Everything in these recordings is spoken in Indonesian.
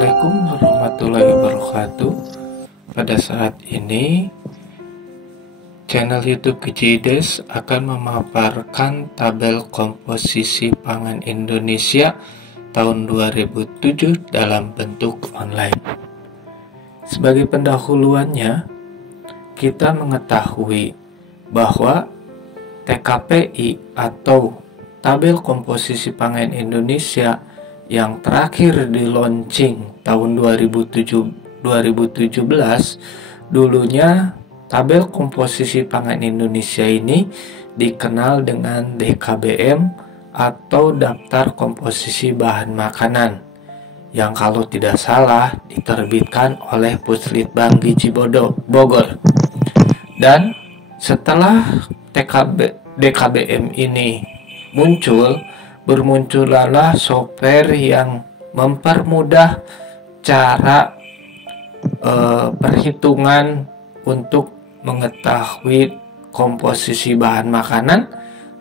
Assalamualaikum warahmatullahi wabarakatuh. Pada saat ini channel YouTube Gijides akan memaparkan tabel komposisi pangan Indonesia tahun 2007 dalam bentuk online. Sebagai pendahuluannya, kita mengetahui bahwa TKPI atau tabel komposisi pangan Indonesia yang terakhir di launching tahun 2017, dulunya tabel komposisi pangan Indonesia ini dikenal dengan DKBM atau Daftar Komposisi Bahan Makanan, yang kalau tidak salah diterbitkan oleh Puslitbang Gizi Bogor. Dan setelah DKBM ini muncul, bermunculanlah software yang mempermudah cara perhitungan untuk mengetahui komposisi bahan makanan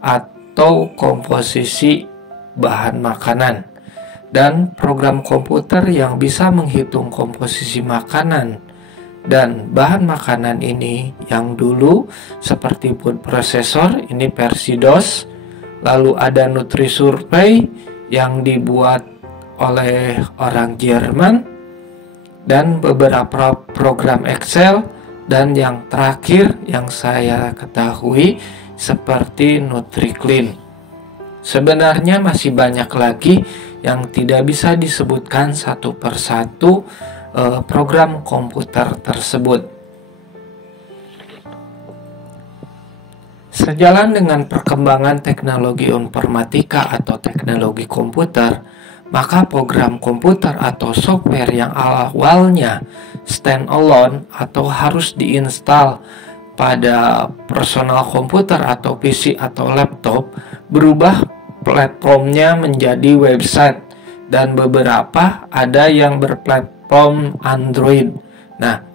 atau komposisi bahan makanan, dan program komputer yang bisa menghitung komposisi makanan dan bahan makanan ini yang dulu seperti food processor, ini versi DOS. Lalu ada NutriSurvey yang dibuat oleh orang Jerman, dan beberapa program Excel, dan yang terakhir yang saya ketahui seperti NutriClean. Sebenarnya masih banyak lagi yang tidak bisa disebutkan satu persatu program komputer tersebut. Sejalan dengan perkembangan teknologi informatika atau teknologi komputer, maka program komputer atau software yang awalnya standalone atau harus diinstal pada personal komputer atau PC atau laptop berubah platformnya menjadi website, dan beberapa ada yang berplatform Android. Nah,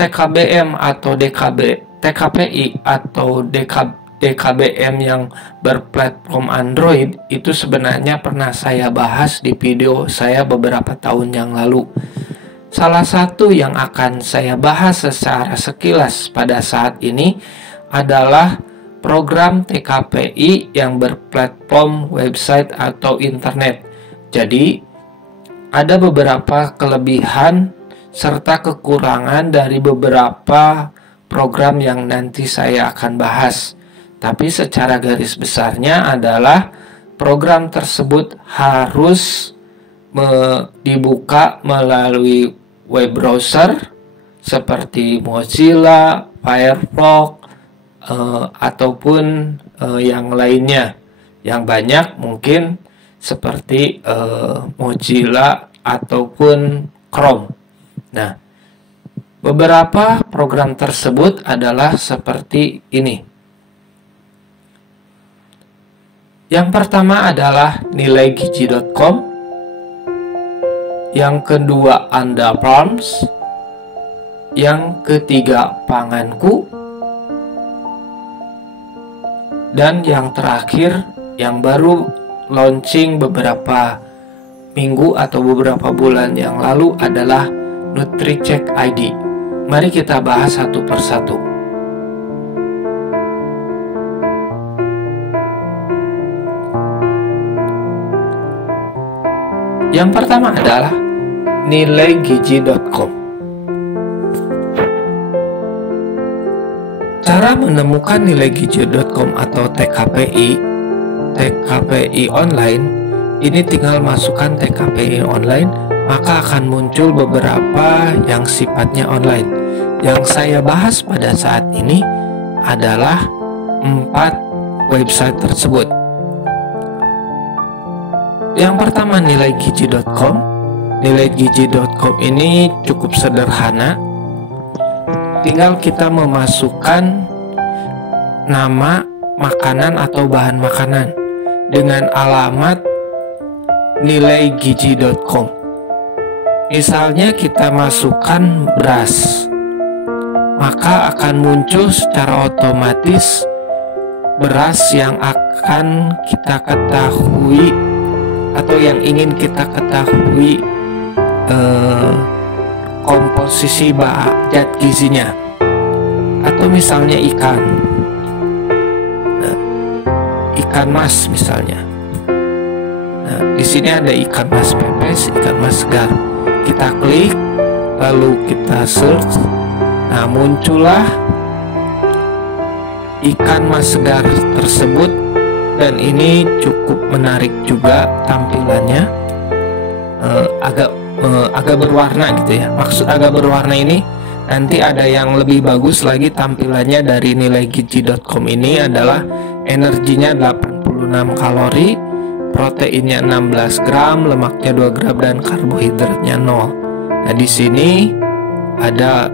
TKBM atau TKPI atau DKBM yang berplatform Android itu sebenarnya pernah saya bahas di video saya beberapa tahun yang lalu. Salah satu yang akan saya bahas secara sekilas pada saat ini adalah program TKPI yang berplatform website atau internet. Jadi ada beberapa kelebihan serta kekurangan dari beberapa program yang nanti saya akan bahas. Tapi secara garis besarnya adalah program tersebut harus dibuka melalui web browser seperti Mozilla, Firefox, ataupun yang lainnya. Yang banyak mungkin seperti Mozilla ataupun Chrome. Nah, beberapa program tersebut adalah seperti ini. Yang pertama adalah nilaigizi.com, yang kedua Anda Farms, yang ketiga Panganku, dan yang terakhir yang baru launching beberapa minggu atau beberapa bulan yang lalu adalah NutriCheck ID. Mari kita bahas satu persatu. Yang pertama adalah nilaigizi.com. Cara menemukan nilaigizi.com atau TKPI online, ini tinggal masukkan TKPI online, maka akan muncul beberapa yang sifatnya online. Yang saya bahas pada saat ini adalah 4 website tersebut. Yang pertama nilaigizi.com. Nilaigizi.com ini cukup sederhana. Tinggal kita memasukkan nama makanan atau bahan makanan dengan alamat nilaigizi.com. Misalnya kita masukkan beras, maka akan muncul secara otomatis beras yang akan kita ketahui atau yang ingin kita ketahui komposisi zat gizinya, atau misalnya ikan mas misalnya. Nah, di sini ada ikan mas pepes, ikan mas segar. Kita klik, lalu kita search. Nah, muncullah ikan mas segar tersebut, dan ini cukup menarik juga tampilannya. Agak berwarna gitu ya. Maksud agak berwarna ini, nanti ada yang lebih bagus lagi tampilannya dari nileigizi.com ini adalah energinya 86 kalori, proteinnya 16 gram, lemaknya 2 gram, dan karbohidratnya 0. Nah, di sini ada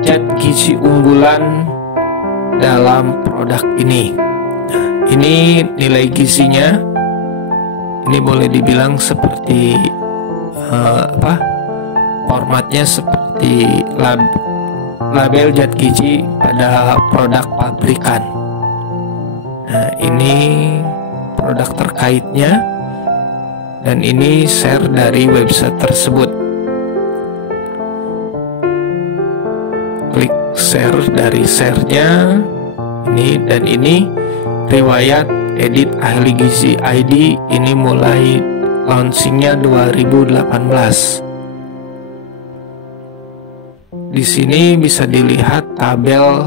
zat gizi unggulan dalam produk ini. Nah, ini nilai gizinya, ini boleh dibilang seperti formatnya seperti label zat gizi pada produk pabrikan. Nah, ini produk terkaitnya, dan ini share dari website tersebut. Klik share dari share-nya ini, dan ini riwayat edit ahli gizi ID, ini mulai launchingnya 2018. Di sini bisa dilihat tabel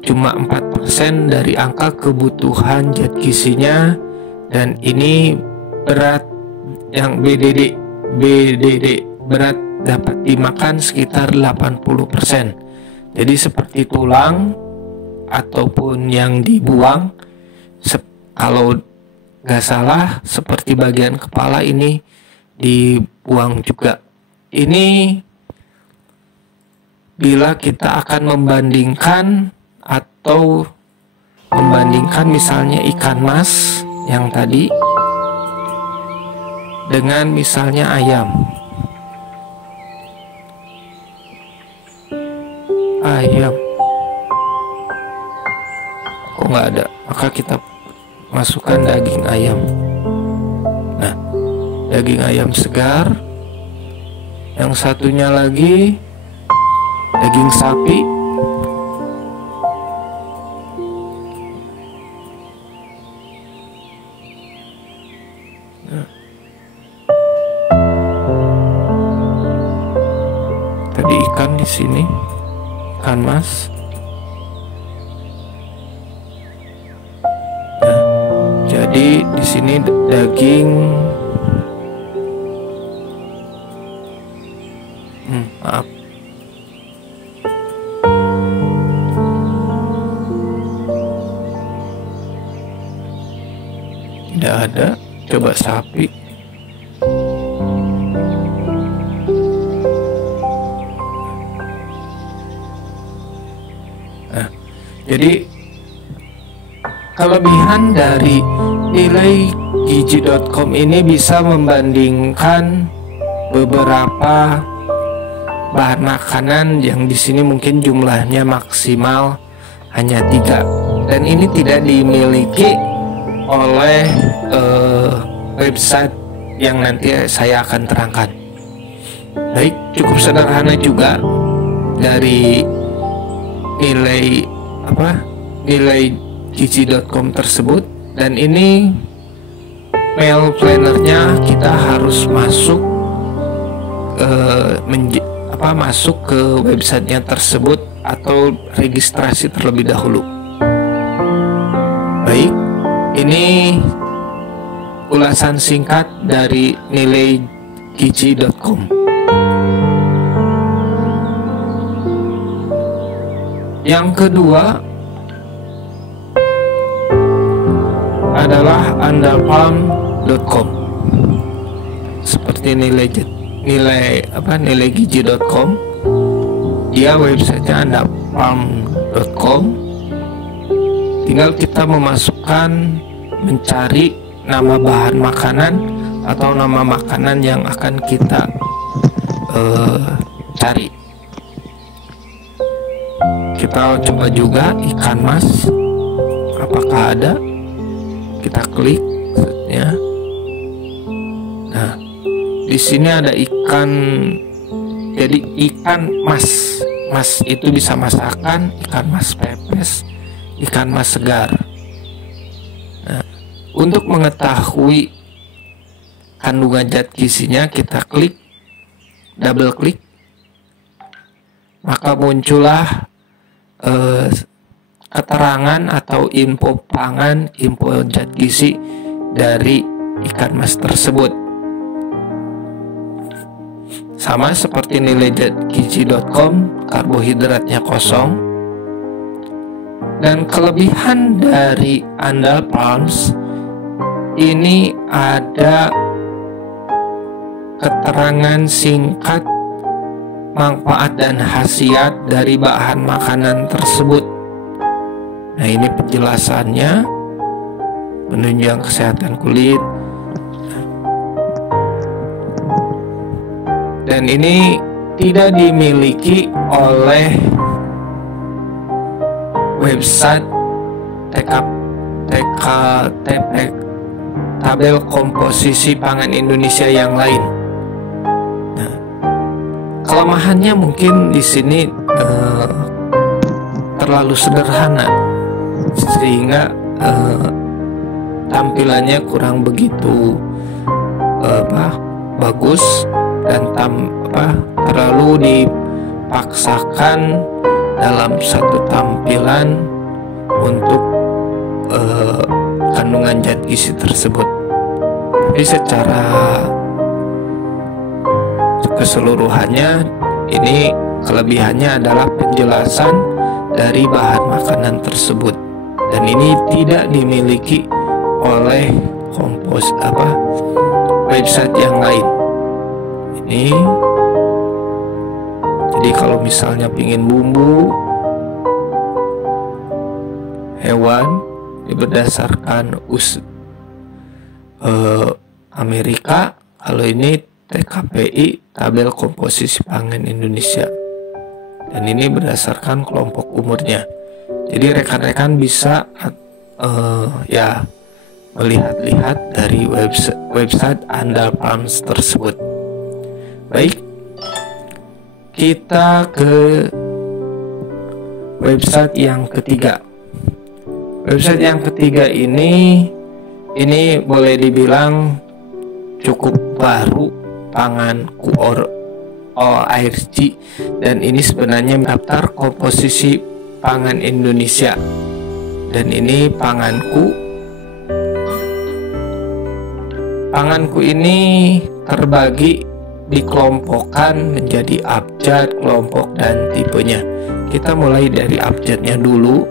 cuma 4% dari angka kebutuhan zat gizinya, dan ini berat yang BDD berat dapat dimakan sekitar 80%. Jadi seperti tulang ataupun yang dibuang, kalau nggak salah seperti bagian kepala ini dibuang juga. Ini bila kita akan membandingkan atau membandingkan misalnya ikan mas yang tadi dengan misalnya ayam. Kok nggak ada? Maka kita masukkan daging ayam. Nah, daging ayam segar. Yang satunya lagi daging sapi. Nah, tadi ikan di sini, ikan mas. Nah, jadi di sini daging maaf. Tidak ada. Coba sapi. Nah, jadi kelebihan dari nileigizi.com ini bisa membandingkan beberapa bahan makanan yang di sini mungkin jumlahnya maksimal hanya 3, dan ini tidak dimiliki oleh website yang nanti saya akan terangkan. Baik, cukup sederhana juga dari nileigizi.com tersebut, dan ini meal plannernya kita harus masuk masuk ke websitenya tersebut atau registrasi terlebih dahulu. Baik, ini ulasan singkat dari nileigizi.com. Yang kedua adalah andalfarm.com. Seperti nileigizi.com, dia websitenya andalfarm.com. Tinggal kita mencari nama bahan makanan atau nama makanan yang akan kita cari. Kita coba juga ikan mas, apakah ada? Kita klik ya. Nah, di sini ada ikan, jadi ikan mas. Mas itu bisa masakan, ikan mas pepes, ikan mas segar. Nah, untuk mengetahui kandungan zat gizinya, kita double klik, maka muncullah keterangan atau info pangan, info zat gizi dari ikan mas tersebut. Sama seperti nilai zatgizi.com, karbohidratnya kosong. Dan kelebihan dari Andal Farms ini ada keterangan singkat manfaat dan khasiat dari bahan makanan tersebut. Nah, ini penjelasannya, penunjang kesehatan kulit. Dan ini tidak dimiliki oleh website tabel komposisi pangan Indonesia yang lain. Nah, kelemahannya mungkin di sini terlalu sederhana, sehingga tampilannya kurang begitu bagus, dan terlalu dipaksakan dalam satu tampilan untuk kandungan zat gizi tersebut. Tapi secara keseluruhannya, ini kelebihannya adalah penjelasan dari bahan makanan tersebut, dan ini tidak dimiliki oleh website yang lain. Ini jadi kalau misalnya pingin bumbu hewan berdasarkan Amerika, kalau ini TKPI, tabel komposisi pangan Indonesia, dan ini berdasarkan kelompok umurnya. Jadi rekan-rekan bisa melihat-lihat dari website Andal Farms tersebut. Baik, kita ke website yang ketiga. Website yang ketiga ini boleh dibilang cukup baru, panganku ORG, dan ini sebenarnya daftar komposisi pangan Indonesia. Dan ini panganku ini terbagi, dikelompokkan menjadi abjad, kelompok, dan tipenya. Kita mulai dari abjadnya dulu.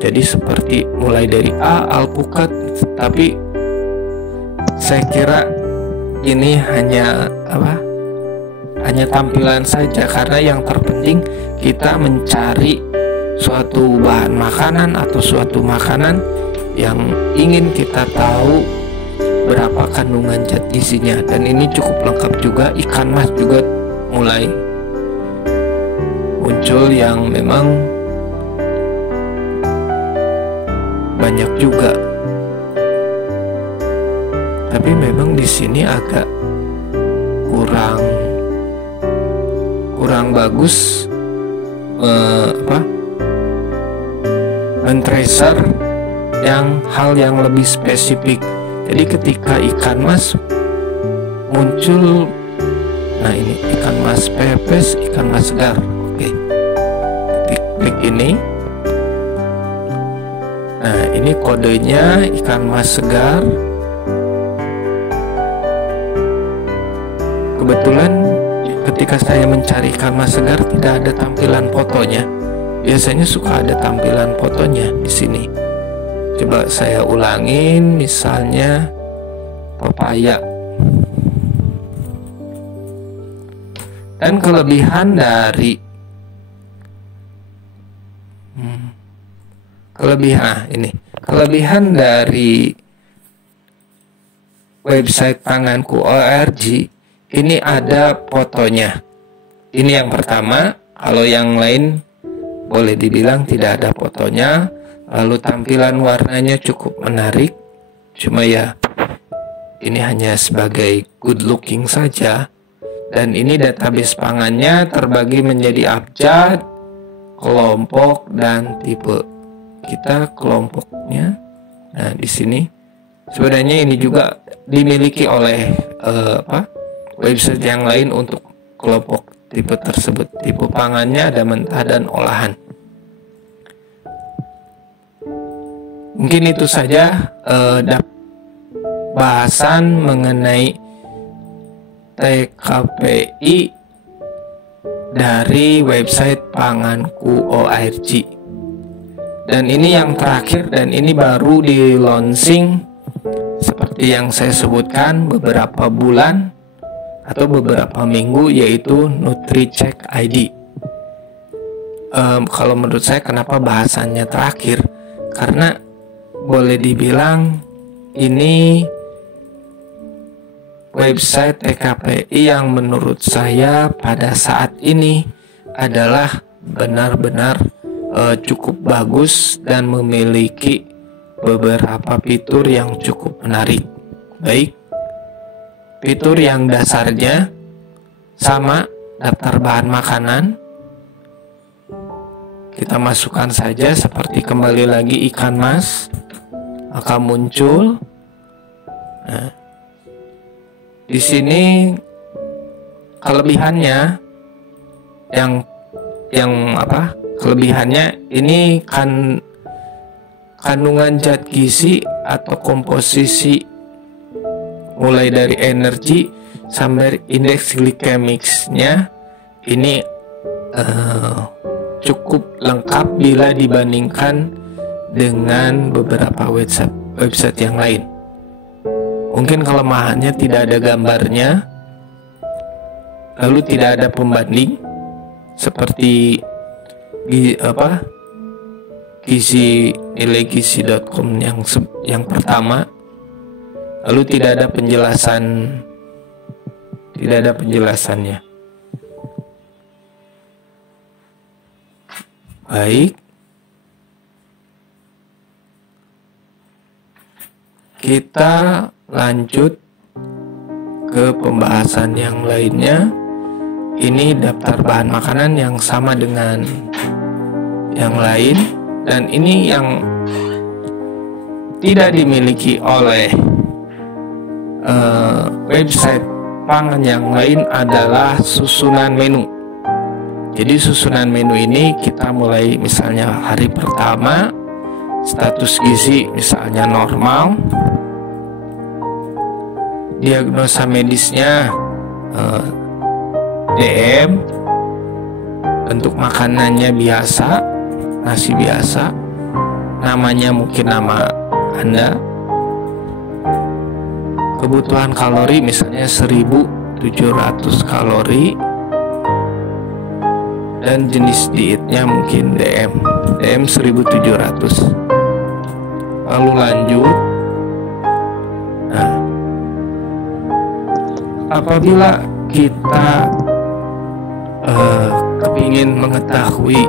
Jadi seperti mulai dari A, alpukat, tapi saya kira ini hanya tampilan saja, karena yang terpenting kita mencari suatu bahan makanan atau suatu makanan yang ingin kita tahu berapa kandungan zat gizinya. Dan ini cukup lengkap juga. Ikan mas juga mulai muncul yang memang banyak juga, tapi memang di sini agak kurang bagus men-tracer hal yang lebih spesifik. Jadi ketika ikan mas muncul, nah ini ikan mas pepes, ikan mas segar. Oke, klik ini. Nah, ini kodenya ikan mas segar. Kebetulan ketika saya mencari ikan mas segar tidak ada tampilan fotonya. Biasanya suka ada tampilan fotonya di sini. Coba saya ulangin, misalnya pepaya. Dan kelebihan dari website panganku ORG ini ada fotonya. Ini yang pertama. Kalau yang lain boleh dibilang tidak ada fotonya. Lalu tampilan warnanya cukup menarik, cuma ya ini hanya sebagai good looking saja. Dan ini database pangannya terbagi menjadi abjad, kelompok, dan tipe. Kita kelompoknya. Nah, di sini sebenarnya ini juga dimiliki oleh website yang lain untuk kelompok tipe tersebut. Tipe pangannya ada mentah dan olahan. Mungkin itu saja bahasan mengenai TKPI dari website panganku.org. Dan ini yang terakhir, dan ini baru di launching seperti yang saya sebutkan beberapa bulan atau beberapa minggu, yaitu NutriCheck ID. Kalau menurut saya kenapa bahasannya terakhir, karena boleh dibilang ini website TKPI yang menurut saya pada saat ini adalah benar-benar cukup bagus dan memiliki beberapa fitur yang cukup menarik. Baik, fitur yang dasarnya sama daftar bahan makanan. Kita masukkan saja seperti kembali lagi ikan mas, akan muncul. Nah, di sini kelebihannya kelebihannya ini kandungan zat gizi atau komposisi mulai dari energi sampai indeks glikemiknya ini cukup lengkap bila dibandingkan dengan beberapa website yang lain. Mungkin kelemahannya tidak ada gambarnya, lalu tidak ada pembanding seperti nilai gizi.com yang pertama, lalu tidak ada penjelasannya. Baik, kita lanjut ke pembahasan yang lainnya. Ini daftar bahan makanan yang sama dengan yang lain, dan ini yang tidak dimiliki oleh website pangan yang lain adalah susunan menu. Jadi susunan menu ini kita mulai misalnya hari pertama status gizi misalnya normal, diagnosa medisnya DM, bentuk makanannya biasa, nasi biasa, namanya mungkin nama Anda, kebutuhan kalori misalnya 1700 kalori, dan jenis dietnya mungkin DM 1700. Lalu lanjut. Nah, apabila kita kepingin mengetahui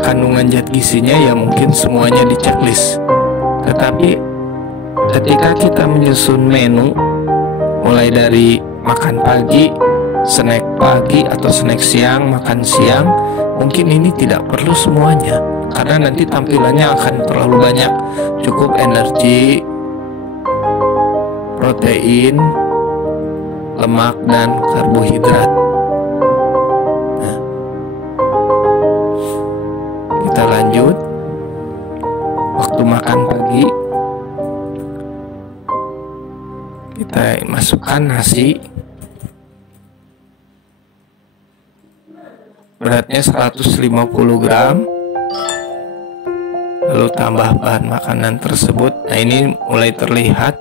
kandungan zat gizinya, ya mungkin semuanya di checklist. Tetapi ketika kita menyusun menu mulai dari makan pagi, snack pagi atau snack siang, makan siang, mungkin ini tidak perlu semuanya karena nanti tampilannya akan terlalu banyak. Cukup energi, protein, lemak, dan karbohidrat. Nah, kita lanjut. Waktu makan pagi kita masukkan nasi, beratnya 150 gram, lalu tambah bahan makanan tersebut. Nah, ini mulai terlihat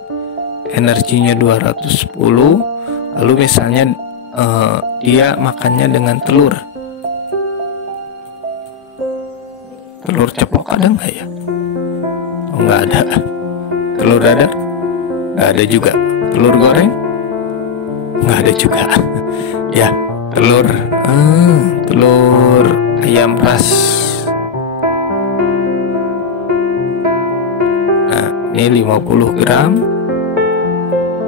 energinya 210. Lalu misalnya dia makannya dengan telur ceplok, ada nggak ya? Oh, nggak ada. Telur dadar nggak ada juga. Telur goreng nggak ada juga. Ya, telur ayam ras. Nah, ini 50 gram.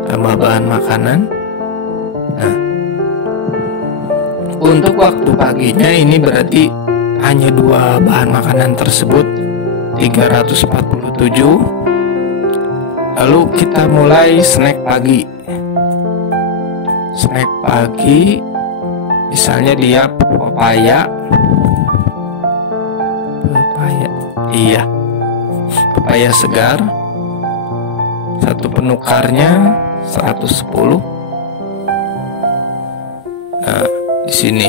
tambah bahan makanan. Nah, untuk waktu paginya ini berarti hanya 2 bahan makanan tersebut 347. Lalu kita mulai snack pagi. Snack pagi misalnya dia pepaya. Iya, pepaya segar. Satu penukarnya 110. Nah, di sini.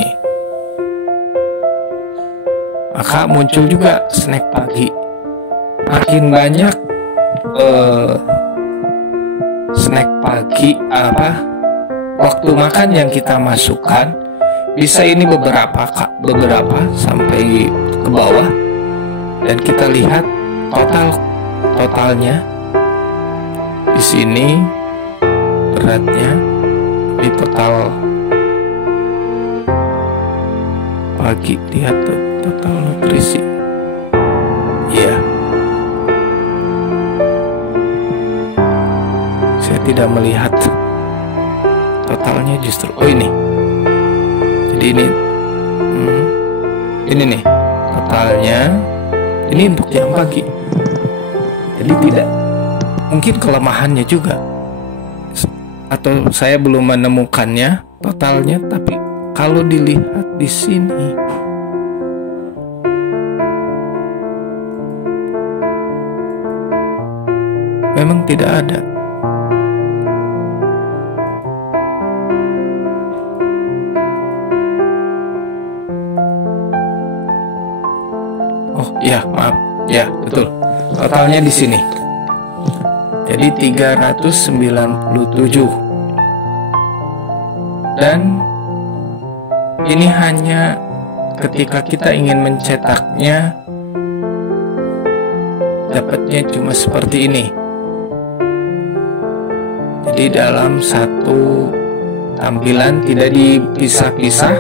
Maka muncul juga snack pagi. Makin banyak snack pagi waktu makan yang kita masukkan, bisa ini beberapa sampai ke bawah, dan kita lihat totalnya di sini beratnya di total pagi. Lihat total nutrisi ya. Saya tidak melihat totalnya justru. Oh ini. Jadi ini nih totalnya. Ini untuk yang pagi. Jadi tidak mungkin kelemahannya juga, atau saya belum menemukannya totalnya. Tapi kalau dilihat di sini, memang tidak ada. Oh ya, maaf. Ya, betul. Totalnya di sini. Jadi 397. Dan ini hanya ketika kita ingin mencetaknya, dapatnya cuma seperti ini. Jadi dalam satu tampilan tidak dipisah-pisah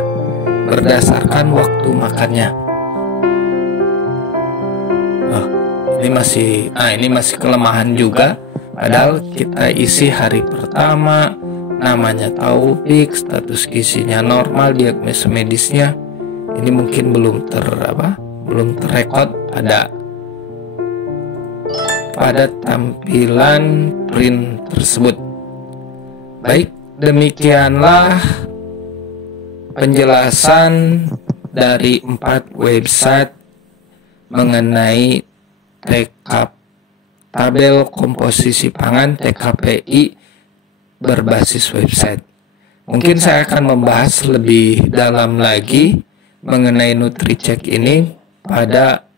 berdasarkan waktu makannya. Ini masih kelemahan juga. Padahal kita isi hari pertama, namanya Taufik, status gizinya normal, diagnosis medisnya ini mungkin belum terrekod pada tampilan print tersebut. Baik, demikianlah penjelasan dari 4 website mengenai tabel komposisi pangan TKPI berbasis website. Mungkin saya akan membahas lebih dalam lagi mengenai NutriCheck ini pada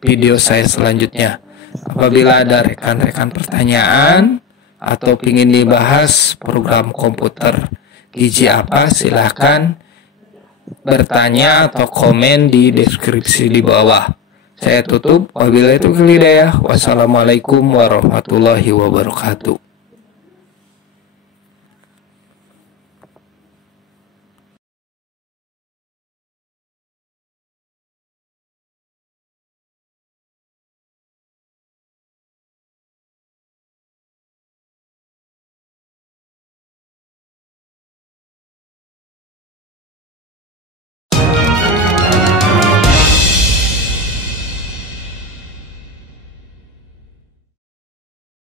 video saya selanjutnya. Apabila ada rekan-rekan pertanyaan atau ingin dibahas program komputer gizi apa, silahkan bertanya atau komen di deskripsi di bawah. Saya tutup. Wabillahi taufiq wal hidayah. Wassalamualaikum warahmatullahi wabarakatuh.